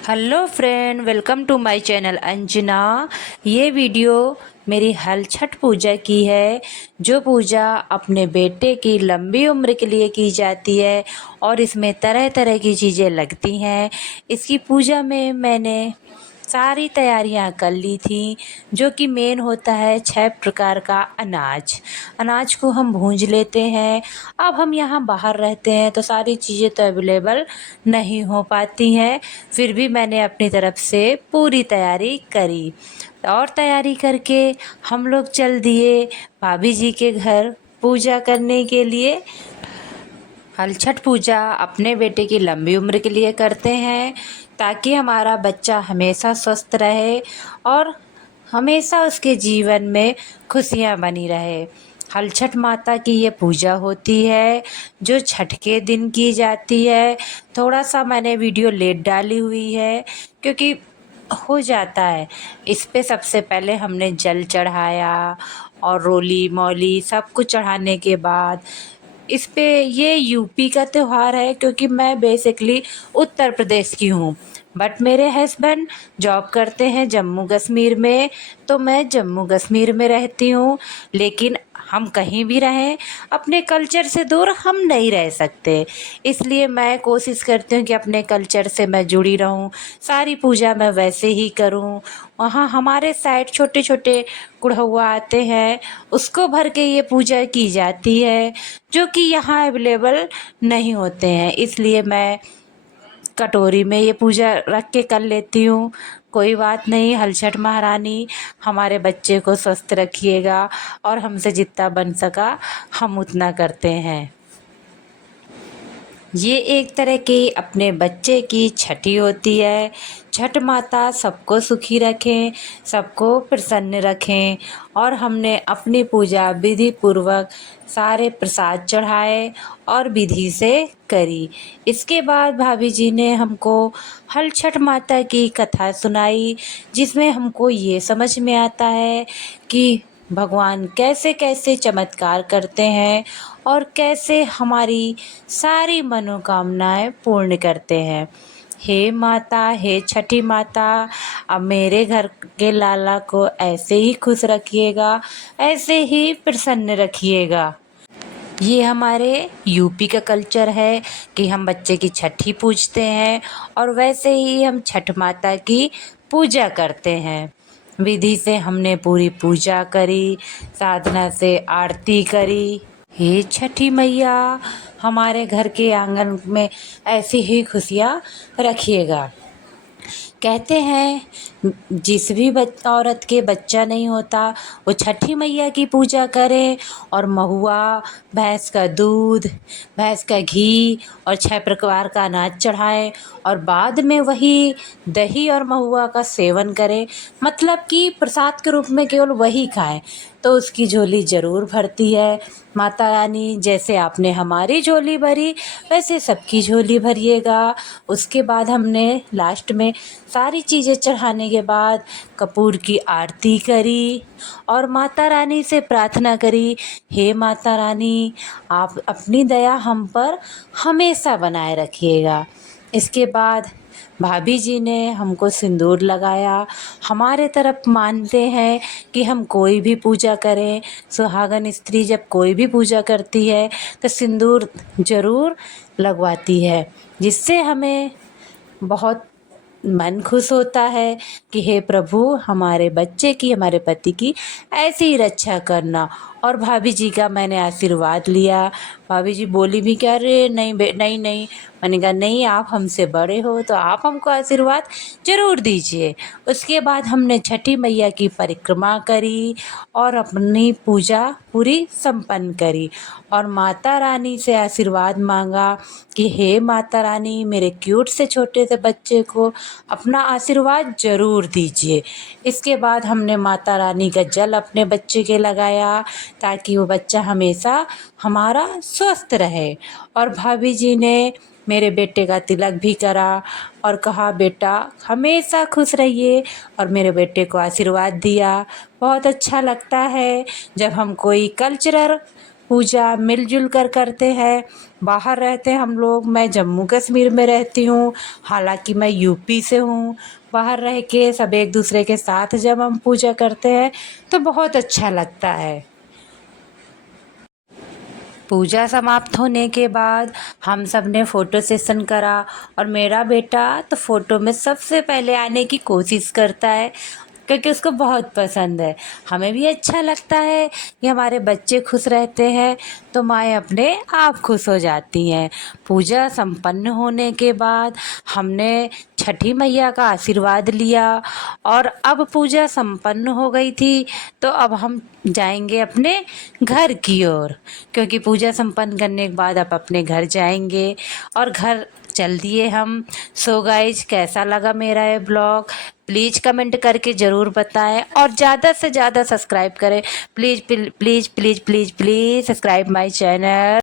Hello friend, welcome to my channel Anjana. ये video मेरी हल छठ पूजा की है, जो पूजा अपने बेटे की लंबी उम्र के लिए की जाती है और इसमें तरह तरह की चीज़ें लगती हैं। इसकी पूजा में मैंने सारी तैयारियां कर ली थी, जो कि मेन होता है 6 प्रकार का अनाज। अनाज को हम भूंज लेते हैं। अब हम यहाँ बाहर रहते हैं तो सारी चीज़ें तो अवेलेबल नहीं हो पाती हैं, फिर भी मैंने अपनी तरफ से पूरी तैयारी करी और तैयारी करके हम लोग चल दिए भाभी जी के घर पूजा करने के लिए। हल छठ पूजा अपने बेटे की लंबी उम्र के लिए करते हैं, ताकि हमारा बच्चा हमेशा स्वस्थ रहे और हमेशा उसके जीवन में खुशियाँ बनी रहे। हल छठ माता की ये पूजा होती है, जो छठ के दिन की जाती है। थोड़ा सा मैंने वीडियो लेट डाली हुई है, क्योंकि हो जाता है। इस पे सबसे पहले हमने जल चढ़ाया और रोली मौली सब कुछ चढ़ाने के बाद इस पे, ये यूपी का त्यौहार है, क्योंकि मैं बेसिकली उत्तर प्रदेश की हूँ, बट मेरे हस्बैंड जॉब करते हैं जम्मू कश्मीर में, तो मैं जम्मू कश्मीर में रहती हूँ। लेकिन हम कहीं भी रहें, अपने कल्चर से दूर हम नहीं रह सकते। इसलिए मैं कोशिश करती हूँ कि अपने कल्चर से मैं जुड़ी रहूँ, सारी पूजा मैं वैसे ही करूँ। वहाँ हमारे साइड छोटे छोटे गुड़हउआ आते हैं, उसको भर के ये पूजा की जाती है, जो कि यहाँ अवेलेबल नहीं होते हैं। इसलिए मैं कटोरी में ये पूजा रख के कर लेती हूँ। कोई बात नहीं, हलछठ महारानी हमारे बच्चे को स्वस्थ रखिएगा और हमसे जितना बन सका हम उतना करते हैं। ये एक तरह की अपने बच्चे की छठी होती है। छठ माता सबको सुखी रखें, सबको प्रसन्न रखें। और हमने अपनी पूजा विधि पूर्वक सारे प्रसाद चढ़ाए और विधि से करी। इसके बाद भाभी जी ने हमको हल छठ माता की कथा सुनाई, जिसमें हमको ये समझ में आता है कि भगवान कैसे कैसे चमत्कार करते हैं और कैसे हमारी सारी मनोकामनाएं पूर्ण करते हैं। हे माता, हे छठी माता, अब मेरे घर के लाला को ऐसे ही खुश रखिएगा, ऐसे ही प्रसन्न रखिएगा। ये हमारे यूपी का कल्चर है कि हम बच्चे की छठी पूजते हैं और वैसे ही हम छठ माता की पूजा करते हैं। विधि से हमने पूरी पूजा करी, साधना से आरती करी। हे छठी मैया, हमारे घर के आंगन में ऐसी ही खुशियाँ रखिएगा। कहते हैं जिस भी औरत के बच्चा नहीं होता, वो छठी मैया की पूजा करें और महुआ, भैंस का दूध, भैंस का घी और 6 प्रकार का अनाज चढ़ाएं और बाद में वही दही और महुआ का सेवन करें। मतलब कि प्रसाद के रूप में केवल वही खाएं, तो उसकी झोली ज़रूर भरती है। माता रानी, जैसे आपने हमारी झोली भरी, वैसे सबकी झोली भरिएगा। उसके बाद हमने लास्ट में सारी चीज़ें चढ़ाने के बाद कपूर की आरती करी और माता रानी से प्रार्थना करी, हे माता रानी, आप अपनी दया हम पर हमेशा बनाए रखिएगा। इसके बाद भाभी जी ने हमको सिंदूर लगाया। हमारे तरफ मानते हैं कि हम कोई भी पूजा करें, सुहागन स्त्री जब कोई भी पूजा करती है तो सिंदूर ज़रूर लगवाती है, जिससे हमें बहुत मन खुश होता है कि हे प्रभु, हमारे बच्चे की, हमारे पति की ऐसी ही रक्षा करना। और भाभी जी का मैंने आशीर्वाद लिया। भाभी जी बोली भी, क्या रे, नहीं नहीं नहीं। मैंने कहा नहीं, आप हमसे बड़े हो तो आप हमको आशीर्वाद ज़रूर दीजिए। उसके बाद हमने छठी मैया की परिक्रमा करी और अपनी पूजा पूरी संपन्न करी और माता रानी से आशीर्वाद मांगा कि हे माता रानी, मेरे क्यूट से छोटे से बच्चे को अपना आशीर्वाद ज़रूर दीजिए। इसके बाद हमने माता रानी का जल अपने बच्चे के लगाया, ताकि वो बच्चा हमेशा हमारा स्वस्थ रहे। और भाभी जी ने मेरे बेटे का तिलक भी करा और कहा, बेटा हमेशा खुश रहिए, और मेरे बेटे को आशीर्वाद दिया। बहुत अच्छा लगता है जब हम कोई कल्चरल पूजा मिलजुल कर करते हैं। बाहर रहते हैं हम लोग, मैं जम्मू कश्मीर में रहती हूँ, हालांकि मैं यूपी से हूँ। बाहर रह के सब एक दूसरे के साथ जब हम पूजा करते हैं तो बहुत अच्छा लगता है। पूजा समाप्त होने के बाद हम सब ने फ़ोटो सेशन करा और मेरा बेटा तो फ़ोटो में सबसे पहले आने की कोशिश करता है, क्योंकि उसको बहुत पसंद है। हमें भी अच्छा लगता है कि हमारे बच्चे खुश रहते हैं तो माएँ अपने आप खुश हो जाती हैं। पूजा संपन्न होने के बाद हमने छठी मैया का आशीर्वाद लिया और अब पूजा संपन्न हो गई थी तो अब हम जाएंगे अपने घर की ओर, क्योंकि पूजा संपन्न करने के बाद आप अपने घर जाएंगे और घर चल दिए हम। सो गाइज, कैसा लगा मेरा ये ब्लॉग प्लीज़ कमेंट करके ज़रूर बताएं और ज़्यादा से ज़्यादा सब्सक्राइब करें। Please please please please please subscribe my channel.